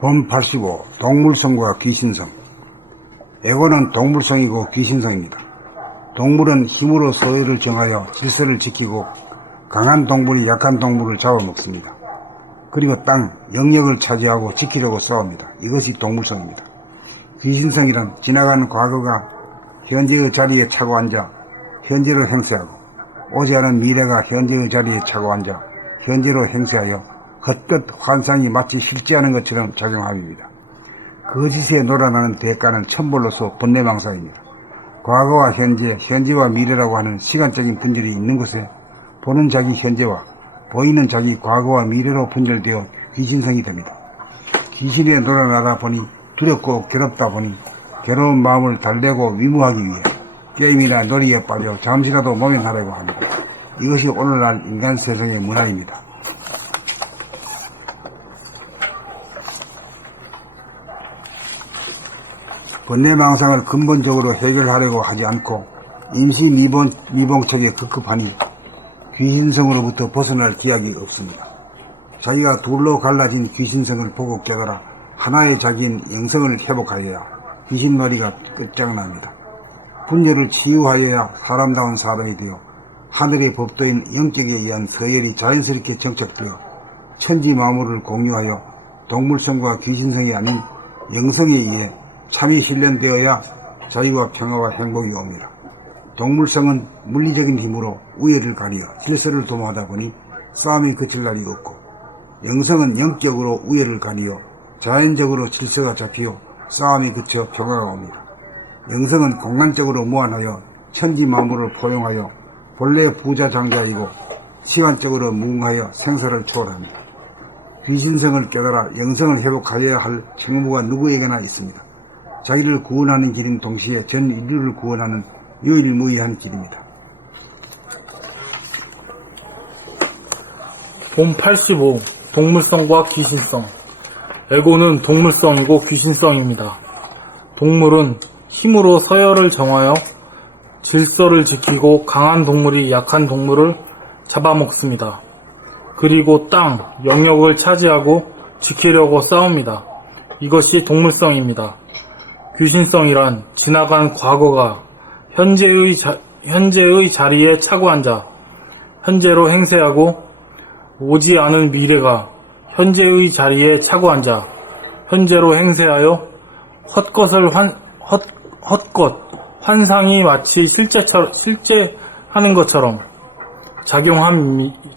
본 85. 동물성과 귀신성. 에고는 동물성이고 귀신성입니다. 동물은 힘으로 서열을 정하여 질서를 지키고 강한 동물이 약한 동물을 잡아먹습니다. 그리고 땅, 영역을 차지하고 지키려고 싸웁니다. 이것이 동물성입니다. 귀신성이란 지나간 과거가 현재의 자리에 차고 앉아 현재를 행세하고 오지 않은 미래가 현재의 자리에 차고 앉아 현재로 행세하여 헛것 환상이 마치 실제 하는 것처럼 작용함입니다. 거짓에 놀아나는 대가는 천벌로서 번뇌망상입니다. 과거와 현재, 현재와 미래라고 하는 시간적인 분절이 있는 곳에 보는 자기 현재와 보이는 자기 과거와 미래로 분절되어 귀신성이 됩니다. 귀신에 놀아나다 보니 두렵고 괴롭다 보니 괴로운 마음을 달래고 위무하기 위해 게임이나 놀이에 빠져 잠시라도 모면하려고 합니다. 이것이 오늘날 인간 세상의 문화입니다. 번뇌망상을 근본적으로 해결하려고 하지 않고 임시 미봉책에 급급하니 귀신성으로부터 벗어날 기약이 없습니다. 자기가 둘로 갈라진 귀신성을 보고 깨달아 하나의 자기인 영성을 회복하여야 귀신놀이가 끝장납니다. 분열을 치유하여야 사람다운 사람이 되어 하늘의 법도인 영격에 의한 서열이 자연스럽게 정착되어 천지 만물을 공유하여 동물성과 귀신성이 아닌 영성에 의해 참이 실현되어야 자유와 평화와 행복이 옵니다. 동물성은 물리적인 힘으로 우열을 가리어 질서를 도모하다 보니 싸움이 그칠 날이 없고, 영성은 영격으로 우열을 가리어 자연적으로 질서가 잡히어 싸움이 그쳐 평화가 옵니다. 영성은 공간적으로 무한하여 천지 만물을 포용하여 본래 부자장자이고 시간적으로 무궁하여 생사를 초월합니다. 귀신성을 깨달아 영성을 회복하여야 할 책무가 누구에게나 있습니다. 자기를 구원하는 길인 동시에 전 인류를 구원하는 유일무이한 길입니다. 본 85. 동물성과 귀신성. 에고는 동물성이고 귀신성입니다. 동물은 힘으로 서열을 정하여 질서를 지키고 강한 동물이 약한 동물을 잡아먹습니다. 그리고 땅, 영역을 차지하고 지키려고 싸웁니다. 이것이 동물성입니다. 귀신성이란 지나간 과거가 현재의 자리에 차고 앉아 현재로 행세하고 오지 않은 미래가 현재의 자리에 차고 앉아 현재로 행세하여 헛것 환상이 마치 실제 하는 것처럼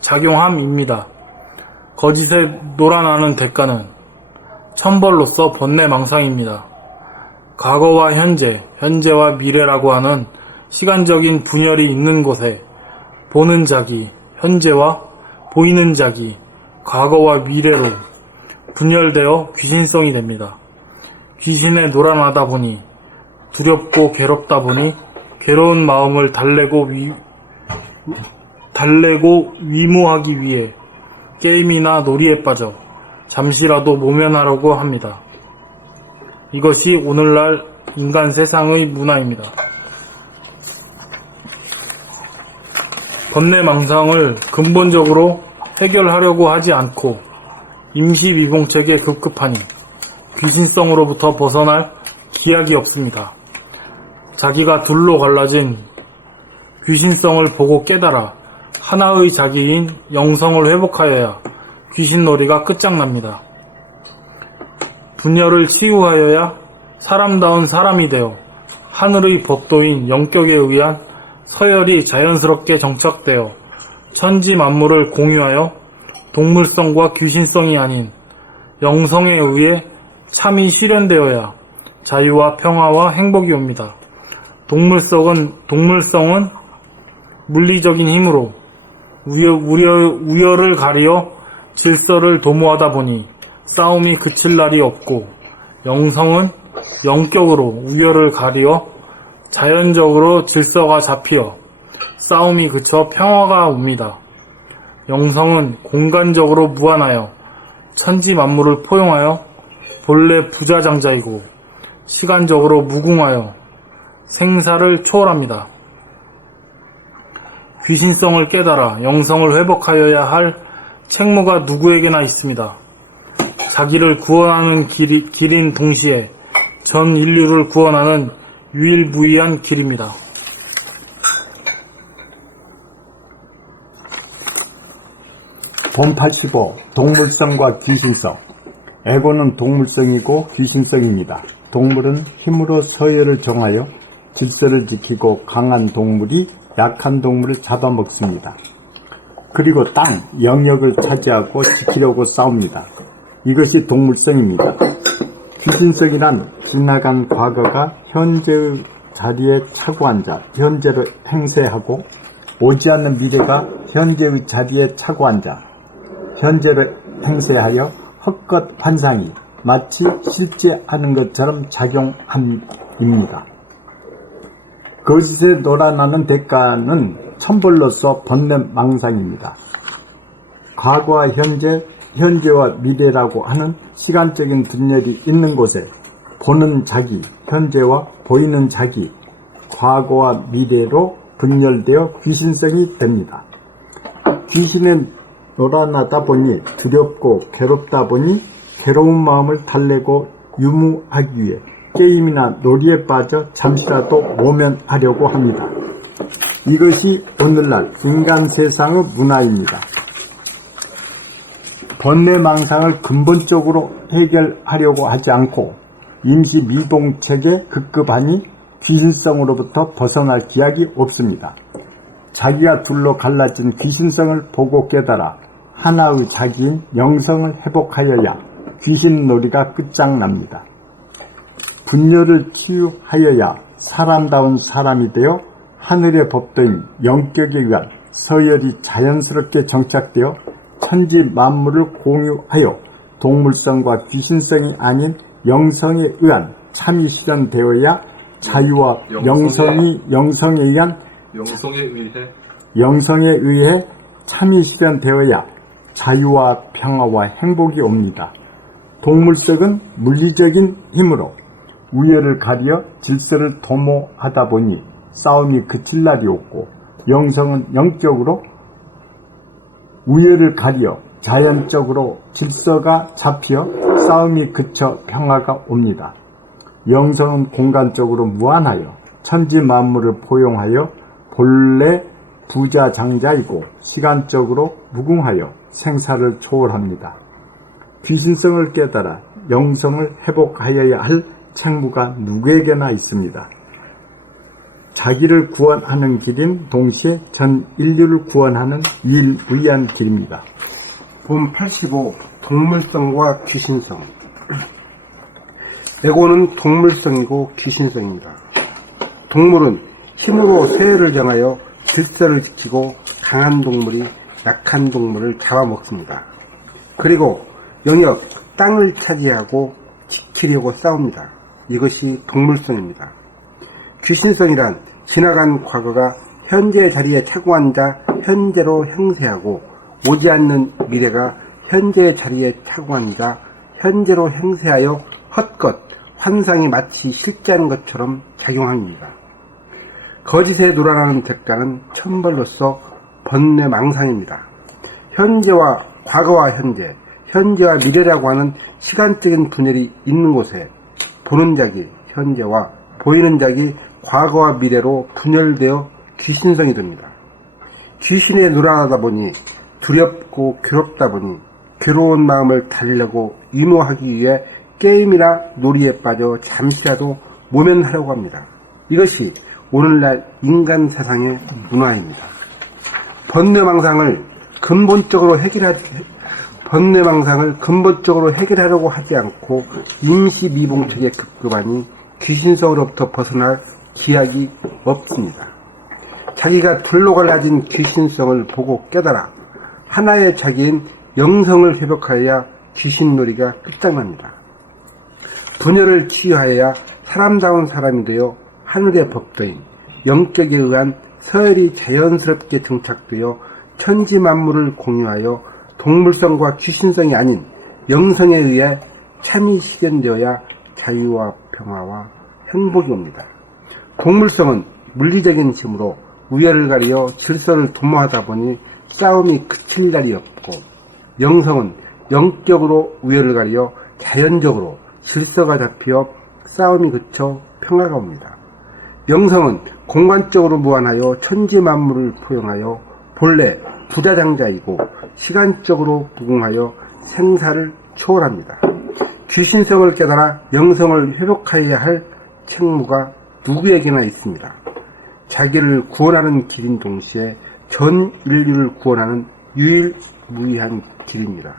작용함입니다. 거짓에 놀아나는 대가는 천벌로서 번뇌망상입니다. 과거와 현재와 미래라고 하는 시간적인 분열이 있는 곳에 보는 자기, 현재와 보이는 자기, 과거와 미래로 분열되어 귀신성이 됩니다. 귀신에 놀아나다 보니 두렵고 괴롭다 보니 괴로운 마음을 달래고 위무하기 위해 게임이나 놀이에 빠져 잠시라도 모면하려고 합니다. 이것이 오늘날 인간 세상의 문화입니다. 번뇌망상을 근본적으로 해결하려고 하지 않고 임시미봉책에 급급하니 귀신성으로부터 벗어날 기약이 없습니다. 자기가 둘로 갈라진 귀신성을 보고 깨달아 하나의 자기인 영성을 회복하여야 귀신놀이가 끝장납니다. 분열을 치유하여야 사람다운 사람이 되어 하늘의 법도인 영격에 의한 서열이 자연스럽게 정착되어 천지 만물을 공유하여 동물성과 귀신성이 아닌 영성에 의해 참이 실현되어야 자유와 평화와 행복이 옵니다. 동물성은 물리적인 힘으로 우열을 가리어 질서를 도모하다 보니 싸움이 그칠 날이 없고, 영성은 영격으로 우열을 가리어 자연적으로 질서가 잡히어 싸움이 그쳐 평화가 옵니다. 영성은 공간적으로 무한하여 천지 만물을 포용하여 본래 부자장자이고 시간적으로 무궁하여 생사를 초월합니다. 귀신성을 깨달아 영성을 회복하여야 할 책무가 누구에게나 있습니다. 자기를 구원하는 길인 동시에 전 인류를 구원하는 유일무이한 길입니다. 본 85. 동물성과 귀신성. 에고는 동물성이고 귀신성입니다. 동물은 힘으로 서열을 정하여 질서를 지키고 강한 동물이 약한 동물을 잡아먹습니다. 그리고 땅, 영역을 차지하고 지키려고 싸웁니다. 이것이 동물성입니다. 귀신성이란 지나간 과거가 현재의 자리에 차고 앉아 현재로 행세하고 오지 않는 미래가 현재의 자리에 차고 앉아 현재로 행세하여 헛것 환상이 마치 실제 하는 것처럼 작용함입니다. 거짓에 놀아나는 대가는 천벌로서 번뇌망상입니다. 과거와 현재, 현재와 미래라고 하는 시간적인 분열이 있는 곳에 보는 자기, 현재와 보이는 자기, 과거와 미래로 분열되어 귀신성이 됩니다. 귀신은 놀아나다 보니 두렵고 괴롭다 보니 괴로운 마음을 달래고 유무하기 위해 게임이나 놀이에 빠져 잠시라도 모면하려고 합니다. 이것이 오늘날 인간 세상의 문화입니다. 번뇌망상을 근본적으로 해결하려고 하지 않고 임시 미봉책에 급급하니 귀신성으로부터 벗어날 기약이 없습니다. 자기가 둘로 갈라진 귀신성을 보고 깨달아 하나의 자기인 영성을 회복하여야 귀신놀이가 끝장납니다. 분열을 치유하여야 사람다운 사람이 되어 하늘의 법도인 영격에 의한 서열이 자연스럽게 정착되어 천지 만물을 공유하여 동물성과 귀신성이 아닌 영성에 의한 참이 실현되어야 자유와 영성에 의해 참이 실현되어야 자유와 평화와 행복이 옵니다. 동물성은 물리적인 힘으로 우열을 가려 질서를 도모하다 보니 싸움이 그칠 날이 없고, 영성은 영적으로 우열을 가려 자연적으로 질서가 잡혀 싸움이 그쳐 평화가 옵니다. 영성은 공간적으로 무한하여 천지 만물을 포용하여 본래 부자장자이고 시간적으로 무궁하여 생사를 초월합니다. 귀신성을 깨달아 영성을 회복하여야 할 책무가 누구에게나 있습니다. 자기를 구원하는 길인 동시에 전 인류를 구원하는 유일무이한 길입니다. 본 85. 동물성과 귀신성. 에고는 동물성이고 귀신성입니다. 동물은 힘으로 서열을 정하여 질서를 지키고 강한 동물이 약한 동물을 잡아먹습니다. 그리고 영역, 땅을 차지하고 지키려고 싸웁니다. 이것이 동물성입니다. 귀신성이란 지나간 과거가 현재의 자리에 차고 앉아 현재로 행세하고 오지 않는 미래가 현재의 자리에 차고 앉아 현재로 행세하여 헛것, 환상이 마치 실제하는 것처럼 작용합니다. 거짓에 놀아나는 대가는 천벌로서 번뇌망상입니다. 현재와 과거와 현재, 현재와 미래라고 하는 시간적인 분열이 있는 곳에 보는 자기, 현재와 보이는 자기, 과거와 미래로 분열되어 귀신성이 됩니다. 귀신에 놀아나다 보니 두렵고 괴롭다 보니 괴로운 마음을 달래고 이모하기 위해 게임이나 놀이에 빠져 잠시라도 모면하려고 합니다. 이것이 오늘날 인간 세상의 문화입니다. 번뇌망상을 근본적으로 해결하려고 하지 않고 임시 미봉책에 급급하니 귀신성으로부터 벗어날 기약이 없습니다. 자기가 둘로 갈라진 귀신성을 보고 깨달아 하나의 자기인 영성을 회복하여야 귀신놀이가 끝장납니다. 분열을 치유하여야 사람다운 사람이 되어 하늘의 법도인 영격에 의한 서열이 자연스럽게 정착되어 천지 만물을 공유하여 동물성과 귀신성이 아닌 영성에 의해 참이 실현되어야 자유와 평화와 행복이 옵니다. 동물성은 물리적인 힘으로 우열을 가리어 질서를 도모하다 보니 싸움이 그칠 날이 없고, 영성은 영격으로 우열을 가리어 자연적으로 질서가 잡혀 싸움이 그쳐 평화가 옵니다. 영성은 공간적으로 무한하여 천지 만물을 포용하여 본래 부자장자이고 시간적으로 무궁하여 생사를 초월합니다. 귀신성을 깨달아 영성을 회복하여야 할 책무가 누구에게나 있습니다. 자기를 구원하는 길인 동시에 전 인류를 구원하는 유일무이한 길입니다.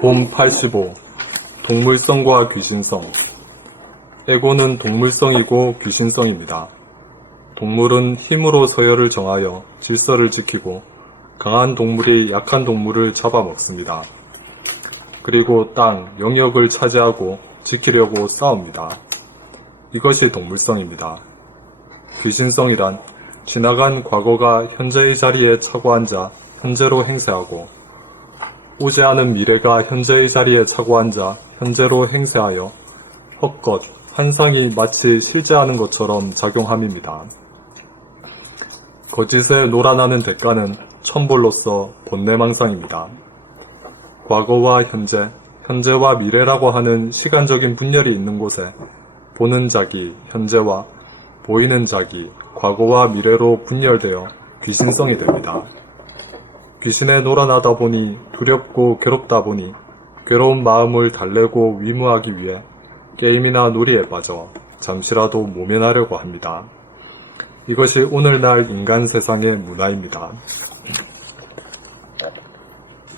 봄 85. 동물성과 귀신성. 에고는 동물성이고 귀신성입니다. 동물은 힘으로 서열을 정하여 질서를 지키고 강한 동물이 약한 동물을 잡아먹습니다. 그리고 땅, 영역을 차지하고 지키려고 싸웁니다. 이것이 동물성입니다. 귀신성이란 지나간 과거가 현재의 자리에 차고 앉아 현재로 행세하고 오지 않은 미래가 현재의 자리에 차고 앉아 현재로 행세하여 헛것, 환상이 마치 실제하는 것처럼 작용함입니다. 거짓에 놀아나는 대가는 천벌로서 본내망상입니다. 과거와 현재, 현재와 미래라고 하는 시간적인 분열이 있는 곳에 보는 자기, 현재와 보이는 자기, 과거와 미래로 분열되어 귀신성이 됩니다. 귀신에 놀아나다 보니 두렵고 괴롭다 보니 괴로운 마음을 달래고 위무하기 위해 게임이나 놀이에 빠져 잠시라도 모면하려고 합니다. 이것이 오늘날 인간 세상의 문화입니다.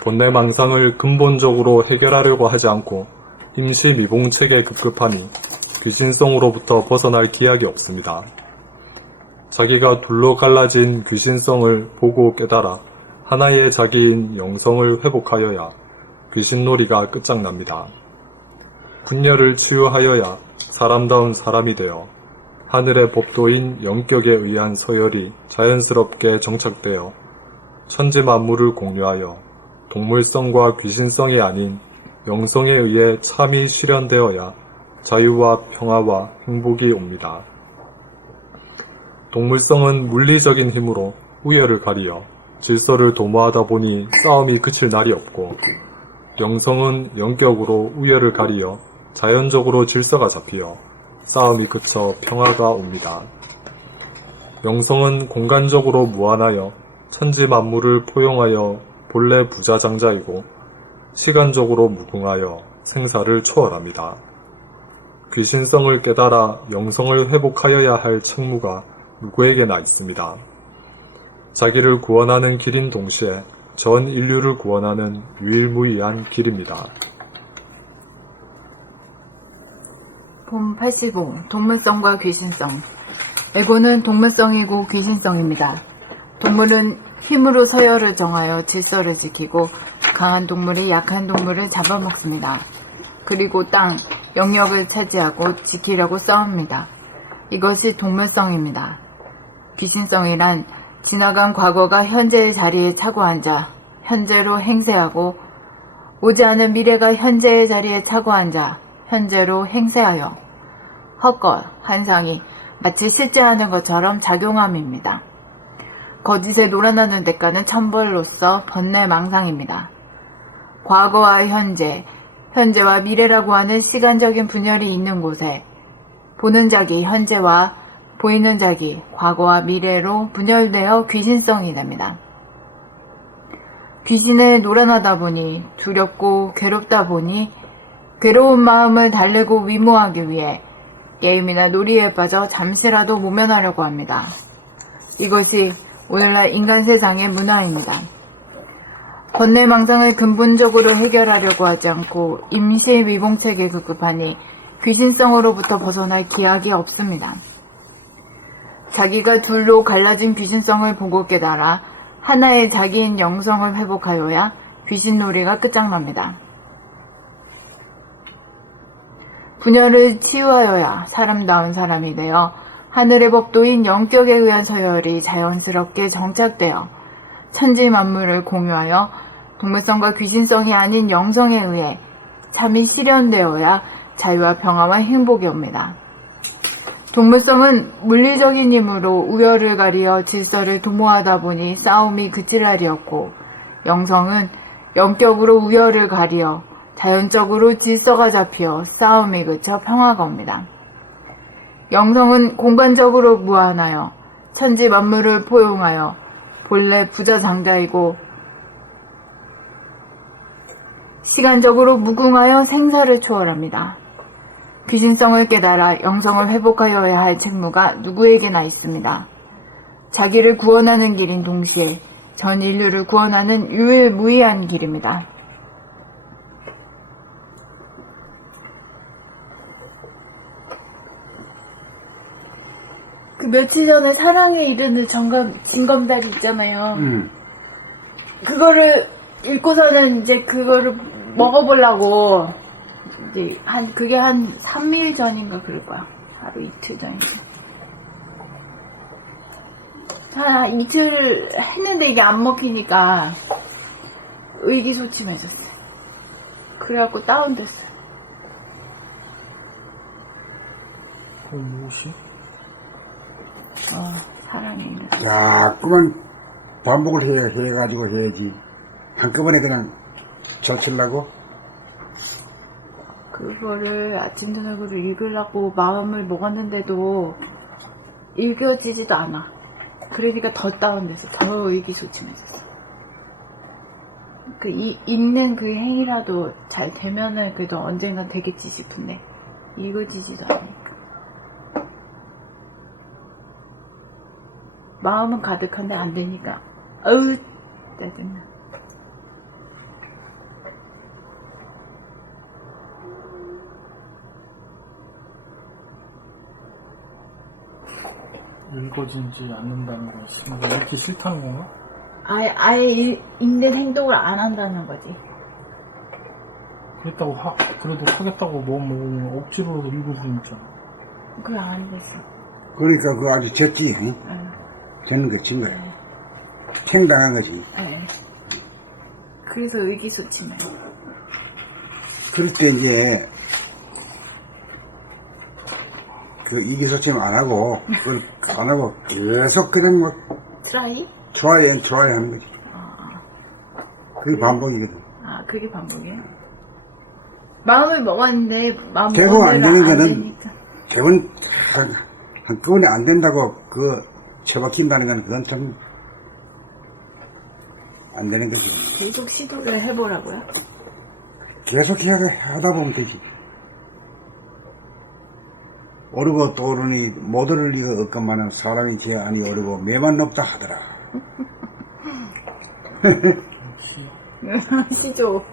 본내망상을 근본적으로 해결하려고 하지 않고 임시 미봉책에 급급하니 귀신성으로부터 벗어날 기약이 없습니다. 자기가 둘로 갈라진 귀신성을 보고 깨달아 하나의 자기인 영성을 회복하여야 귀신놀이가 끝장납니다. 분열을 치유하여야 사람다운 사람이 되어 하늘의 법도인 영격에 의한 서열이 자연스럽게 정착되어 천지 만물을 공유하여 동물성과 귀신성이 아닌 영성에 의해 참이 실현되어야 자유와 평화와 행복이 옵니다. 동물성은 물리적인 힘으로 우열을 가리어 질서를 도모하다 보니 싸움이 그칠 날이 없고 영성은 영격으로 우열을 가리어 자연적으로 질서가 잡히어 싸움이 그쳐 평화가 옵니다. 영성은 공간적으로 무한하여 천지 만물을 포용하여 본래 부자장자이고 시간적으로 무궁하여 생사를 초월합니다. 귀신성을 깨달아 영성을 회복하여야 할 책무가 누구에게나 있습니다. 자기를 구원하는 길인 동시에 전 인류를 구원하는 유일무이한 길입니다. 봄 85. 동물성과 귀신성. 에고는 동물성이고 귀신성입니다. 동물은 힘으로 서열을 정하여 질서를 지키고 강한 동물이 약한 동물을 잡아먹습니다. 그리고 땅, 영역을 차지하고 지키려고 싸웁니다. 이것이 동물성입니다. 귀신성이란 지나간 과거가 현재의 자리에 차고 앉아 현재로 행세하고 오지 않은 미래가 현재의 자리에 차고 앉아 현재로 행세하여 헛것, 환상이 마치 실제하는 것처럼 작용함입니다. 거짓에 놀아나는 대가는 천벌로서 번뇌망상입니다. 과거와 현재, 현재와 미래라고 하는 시간적인 분열이 있는 곳에 보는 자기 현재와 보이는 자기 과거와 미래로 분열되어 귀신성이 됩니다. 귀신에 놀아나다 보니 두렵고 괴롭다 보니 괴로운 마음을 달래고 위무하기 위해 게임이나 놀이에 빠져 잠시라도 모면하려고 합니다. 이것이 오늘날 인간 세상의 문화입니다. 번뇌망상을 근본적으로 해결하려고 하지 않고 임시 위봉책에 급급하니 귀신성으로부터 벗어날 기약이 없습니다. 자기가 둘로 갈라진 귀신성을 보고 깨달아 하나의 자기인 영성을 회복하여야 귀신놀이가 끝장납니다. 분열을 치유하여야 사람다운 사람이 되어 하늘의 법도인 영격에 의한 서열이 자연스럽게 정착되어 천지 만물을 공유하여 동물성과 귀신성이 아닌 영성에 의해 참이 실현되어야 자유와 평화와 행복이 옵니다. 동물성은 물리적인 힘으로 우열을 가리어 질서를 도모하다 보니 싸움이 그칠 날이었고, 영성은 영격으로 우열을 가리어 자연적으로 질서가 잡혀 싸움이 그쳐 평화가 옵니다. 영성은 공간적으로 무한하여 천지 만물을 포용하여 본래 부자장자이고, 시간적으로 무궁하여 생사를 초월합니다. 귀신성을 깨달아 영성을 회복하여야 할 책무가 누구에게나 있습니다. 자기를 구원하는 길인 동시에 전 인류를 구원하는 유일무이한 길입니다. 그 며칠 전에 사랑에 이르는 징검다리 있잖아요. 그거를 읽고서는 이제 그거를 먹어보려고 이제 그게 한 3일 전인가 그럴 거야. 하루 이틀 전인가. 한 이틀 했는데 이게 안 먹히니까 의기소침해졌어요. 그래갖고 다운됐어요. 무엇이? 사랑에 있는. 자꾸만 반복을 해가지고 해야지. 한꺼번에 그냥 젖히려고? 그거를 아침 저녁으로 읽으려고 마음을 먹었는데도 읽어지지도 않아. 그러니까 더 다운돼서 더 의기소침해졌어. 읽는 그 행위라도 잘 되면은 그래도 언젠간 되겠지 싶은데 읽어지지도 않으니까. 마음은 가득한데 안 되니까 어우 짜증나. 읽어지지 않는다는 건 있으면 읽기 싫다는 건가? 아예 읽는 행동을 안 한다는 거지. 그랬다고 그래도 하겠다고 먹으면 억지로라도 읽을 수 있잖아. 그게 안 됐어. 그러니까 그거 아주 졌지. 응? 졌는 거 진 거야. 팽당한 거지. 네. 그래서 의기소침해. 그럴 때 이제 그 이기소침 안 하고 그걸 안 하고 계속 그냥 뭐 트라이? 트라이 앤 트라이 하는 거지. 그게 반복이거든. 그게 반복이에요? 마음을 먹었는데 마음 대부분 안 먹은 대로 되는 안 거는 되니까. 대부분 한꺼번에 안 된다고 그 처박힌다는 건 그건 좀 안 되는 거지. 계속 시도를 해보라고요? 계속 하다 보면 되지. 오르고 또 오르니 못 오를 리가 없건만은 사람이 제 안이 오르고 매만 높다 하더라. 시조.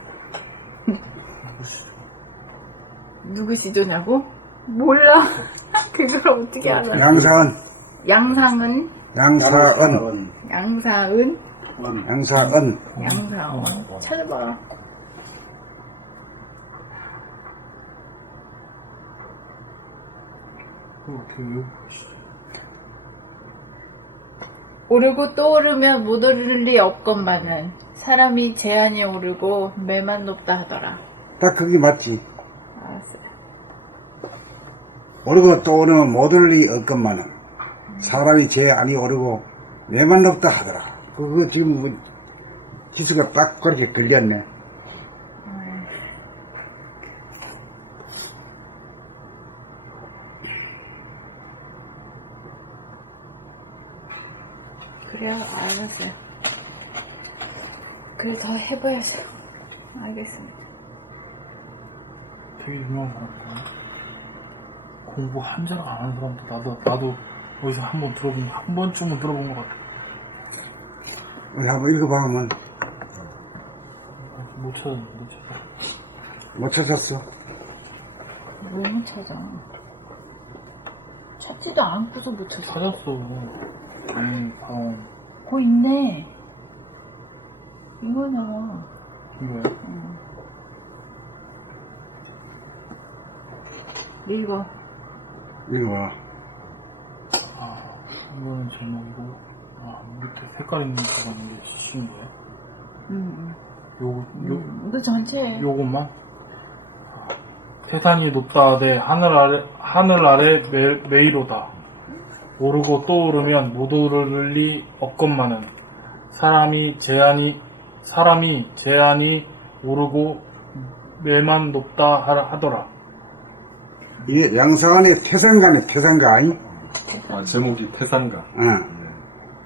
누구 시조냐고? 몰라. 그걸 어떻게 알아? 양사은. 양상은? 양사은. 양사은? 양사은. 양사은. 찾아봐. 오르고 또 오르면 못 오를 리 없건만은 사람이 제한이 오르고 매만 높다 하더라. 딱 그게 맞지. 알았어요. 오르고 또 오르면 못 오를 리 없건만은 사람이 제 안이 오르고 매만 높다 하더라. 그거 지금 뭐 기수가 딱 그렇게 걸렸네. 그래요? 알았어요. 그래 더 해봐야죠. 알겠습니다. 되게 유명한 사람이야. 공부 한 자락 안 하는 사람도 나도 어디서 한번 들어본 한 번쯤은 들어본 것 같아. 한번 읽어봐면 못 찾았어. 왜 못 찾아? 찾지도 않고서 못 찾아. 찾았어. 아니, 있네. 이거잖아. 이거야? 읽어. 읽어봐. 이거는 제목이고, 밑에 색깔 있는 데가 있는 게 쉬운 거야? 이거 전체. 요것만? 태산이 높다 대 하늘 하늘 아래 매이로다. 오르고 또 오르면 못 오를 리 없건만은 사람이 제한이 오르고 매만 높다 하더라. 이게 양사간의 태산가 아니? 제목이 태산가.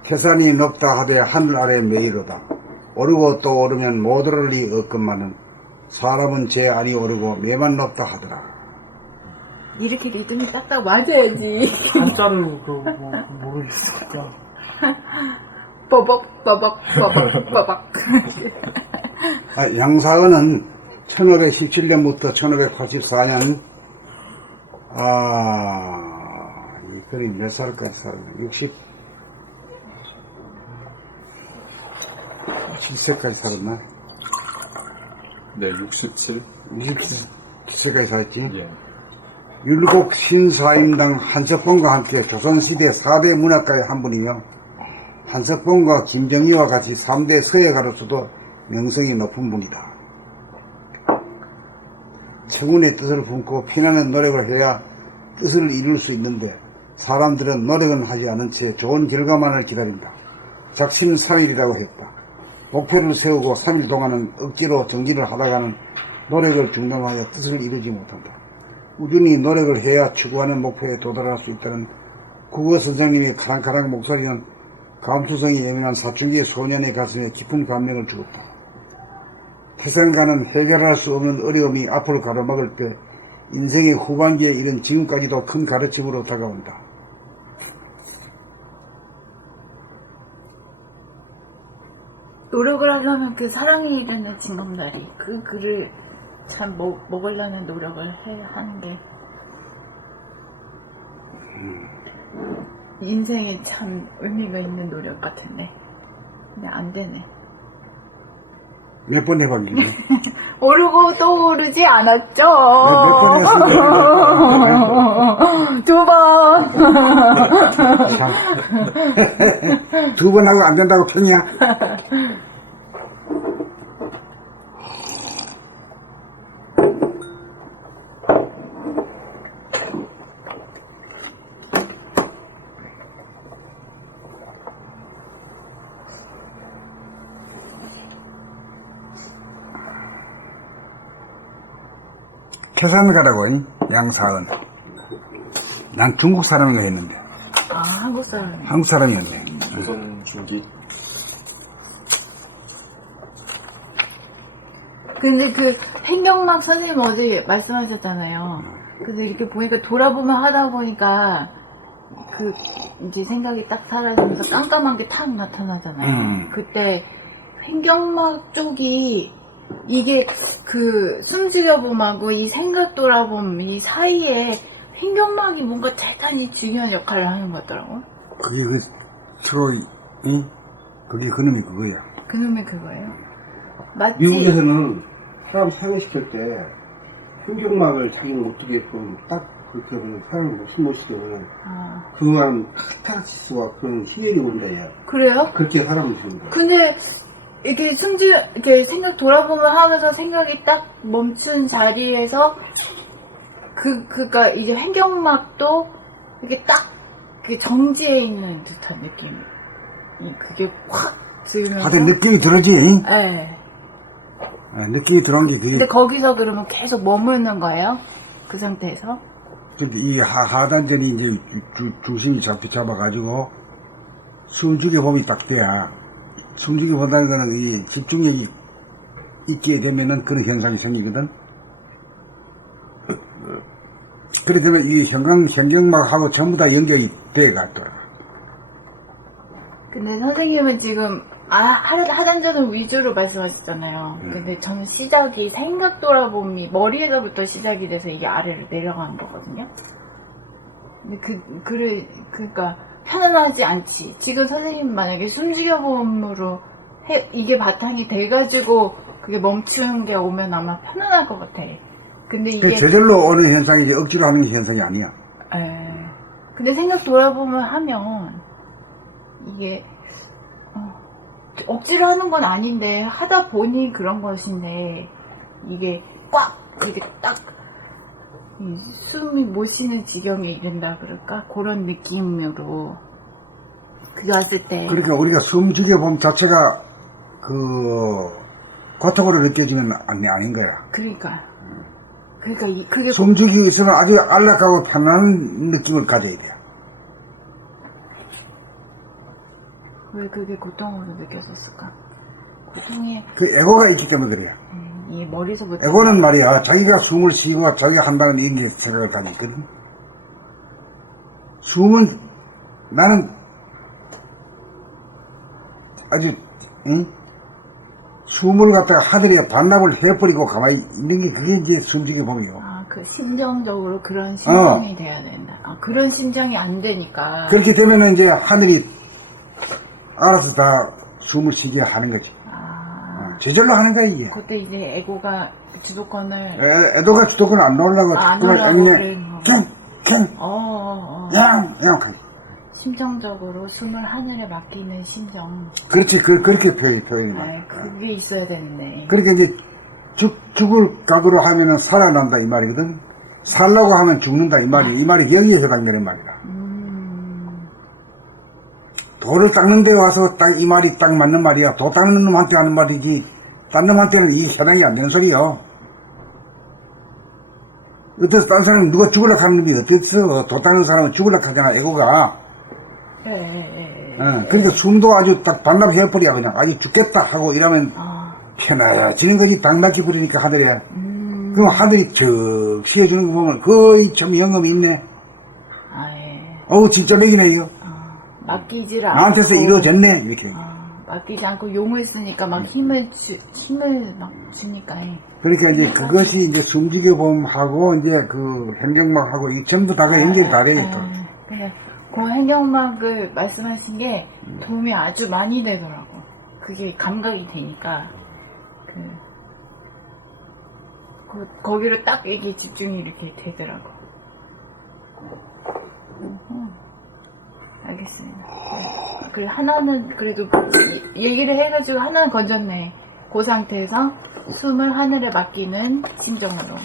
태산이 높다 하되 하늘 아래 매이로다. 오르고 또 오르면 못 오를 리 없건만은 사람은 제 안이 오르고 매만 높다 하더라. 이렇게 리듬이 딱딱 맞아야지. 한자를 모르겠으니까. 뻐벅. 양사은은 1517년부터 1584년 이 그림 몇 살까지 살았나? 67세까지 살았나? 네, 67. 67세까지 살았지. 예. 율곡 신사임당 한석봉과 함께 조선시대 4대 문학가의 한 분이며 한석봉과 김정희와 같이 3대 서예가로서도 명성이 높은 분이다. 청운의 뜻을 품고 피나는 노력을 해야 뜻을 이룰 수 있는데 사람들은 노력은 하지 않은 채 좋은 결과만을 기다린다. 작심삼일이라고 했다. 목표를 세우고 3일 동안은 억지로 정진을 하다가는 노력을 중단하여 뜻을 이루지 못한다. 꾸준히 노력을 해야 추구하는 목표에 도달할 수 있다는 국어 선생님의 카랑카랑 목소리는 감수성이 예민한 사춘기 소년의 가슴에 깊은 감명을 주었다. 태산가는 해결할 수 없는 어려움이 앞을 가로막을 때 인생의 후반기에 이른 지금까지도 큰 가르침으로 다가온다. 노력을 하려면 그 사랑에 이르는 징검다리 그 글을 참 먹으려는 노력을 하는 게 인생에 참 의미가 있는 노력 같은데 근데 안 되네. 몇 번 해봤길래? 오르고 또 오르지 않았죠? 몇 번 했으면 2번. 두 번 하고 안 된다고 편이야? 태산가라고 양사은. 난 중국 사람인가 했는데 아, 한국 사람이. 한국 사람이었네. 조선 중기. 근데 그 행경막 선생님 어제 말씀하셨잖아요. 그래서 이렇게 보니까 돌아보면 하다 보니까 그 이제 생각이 딱 사라지면서 깜깜한 게 탁 나타나잖아요. 그때 행경막 쪽이 이게 그 숨죽여봄하고 이 생각 돌아봄 이 사이에 행경막이 뭔가 대단히 중요한 역할을 하는 것 같더라고. 그게 그 서로 그게 그놈이 그거야. 그놈의 그거예요. 맞지? 미국에서는 사람 사형시킬 때 행경막을 자기는 못 두게끔 딱 그렇게 하면 사람을 못 시키면 아, 그거는 카타르시스와 그런 희열이 온다야. 그래요? 그렇게 사람을 죽는다. 근데 이렇게 이렇게 생각 돌아보면 하면서 생각이 딱 멈춘 자리에서 그니까 이제 행경막도 이렇게 딱 이렇게 정지해 있는 듯한 느낌. 그게 확 들면서. 다들 느낌이 들었지? 네. 느낌이 들어온 게 그게. 근데 거기서 그러면 계속 머무는 거예요? 그 상태에서? 이 하단전이 이제 중심이 잡아가지고 숨죽여 봄이 딱 돼야 숨죽여 본다는 거는 이 집중력이 있게 되면은 그런 현상이 생기거든. 그렇게 되면 이 현경막하고 전부 다 연결이 돼 갔더라. 근데 선생님은 지금 하단전을 위주로 말씀하시잖아요. 근데 저는 시작이 생각 돌아봄이 머리에서부터 시작이 돼서 이게 아래로 내려가는 거거든요. 근데 그러니까 편안하지 않지. 지금 선생님 만약에 숨죽여봄으로 이게 바탕이 돼가지고 그게 멈춘 게 오면 아마 편안할 것 같아. 근데 이게 저절로 오는 현상이지 억지로 하는 현상이 아니야. 근데 생각 돌아보면 하면 이게 억지로 하는 건 아닌데 하다 보니 그런 것인데 이게 꽉 이렇게 딱 이 숨이 못 쉬는 지경에 이른다 그럴까? 그런 느낌으로 그게 왔을 때 그러니까 우리가 숨죽여 봄 자체가 그 고통으로 느껴지는 아닌 거야. 그러니까 그게 숨죽이고 있으면 아주 안락하고 편안한 느낌을 가져야 돼. 왜 그게 고통으로 느껴졌을까? 고통이 그 에고가 있기 때문에 그래요. 이 머리서부터 에고는 말이야, 자기가 숨을 쉬고 자기가 한다는 이런 생각을 가지고 있거든. 숨은, 나는 아주, 응? 숨을 갖다가 하늘에 반납을 해버리고 가만히 있는 게 그게 이제 숨죽여 봄이요. 그 심정적으로 그런 심정이 돼야 된다. 그런 심정이 안 되니까 그렇게 되면은 이제 하늘이 알아서 다 숨을 쉬게 하는 거지. 제절로 하는 거야, 이게. 그때 이제 에고가 주도권을 애도가 주도권 안 놓으려고 안 주도권을 놓으려고 그냥 그러는 거. 캥, 양. 심정적으로 숨을 하늘에 맡기는 심정. 그렇지, 그렇게 표현이 나. 그게 있어야 되는데. 그러니까 이제 죽을 각오로 하면은 살아난다 이 말이거든. 살라고 하면 죽는다 이 말이 여기에서 해당되는 말이다. 돌을 닦는 데 와서 딱 이 말이 딱 맞는 말이야. 도 닦는 놈한테 하는 말이지 딴 놈한테는 이게 해당이 안 되는 소리요. 어때서 딴 사람이 누가 죽으려고 하는 놈이 어땠어. 도 닦는 사람은 죽으려고 하잖아, 에고가. 그러니까 숨도 아주 딱 반납해버려 그냥 아주 죽겠다 하고 이러면 편해지는 거지. 당나귀 부리니까 하늘에. 그럼 하늘이 척 쉬어주는 거 보면 거의 좀 영감이 있네. 어우 진짜 맥이네 이거. 맡기지를 않고 나한테서 이루어졌네 이렇게. 맡기지 않고 용을 쓰니까 막 힘을 막 주니까. 그러니까 이제 그것이 이제 숨죽여 봄하고 이제 그 행경막하고 이 전부 다가 연결이 다 되겠다. 그래, 그 행경막을 말씀하신 게 도움이 아주 많이 되더라고. 그게 감각이 되니까 거기로 딱 이게 집중이 이렇게 되더라고. 알겠습니다. 네. 그래 하나는 그래도 얘기를 해가지고 하나는 건졌네. 그 상태에서 숨을 하늘에 맡기는 심정으로.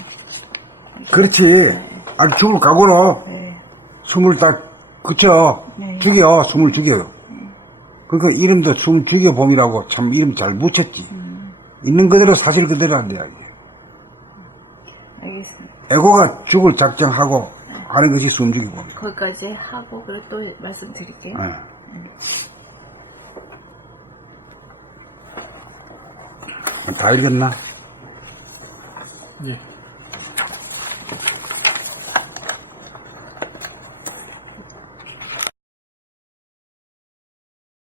그렇지. 아주 죽을 각오로 숨을 딱 그쳐 죽여 숨을 죽여. 그러니까 이름도 숨 죽여 봄이라고 참 이름 잘 붙였지. 있는 그대로 사실 그대로 안 돼야 돼. 알겠습니다. 에고가 죽을 작정하고 하는 것이 숨 죽여 봄. 거기까지 하고 그리고 또 말씀드릴게요. 다 읽었나? 예.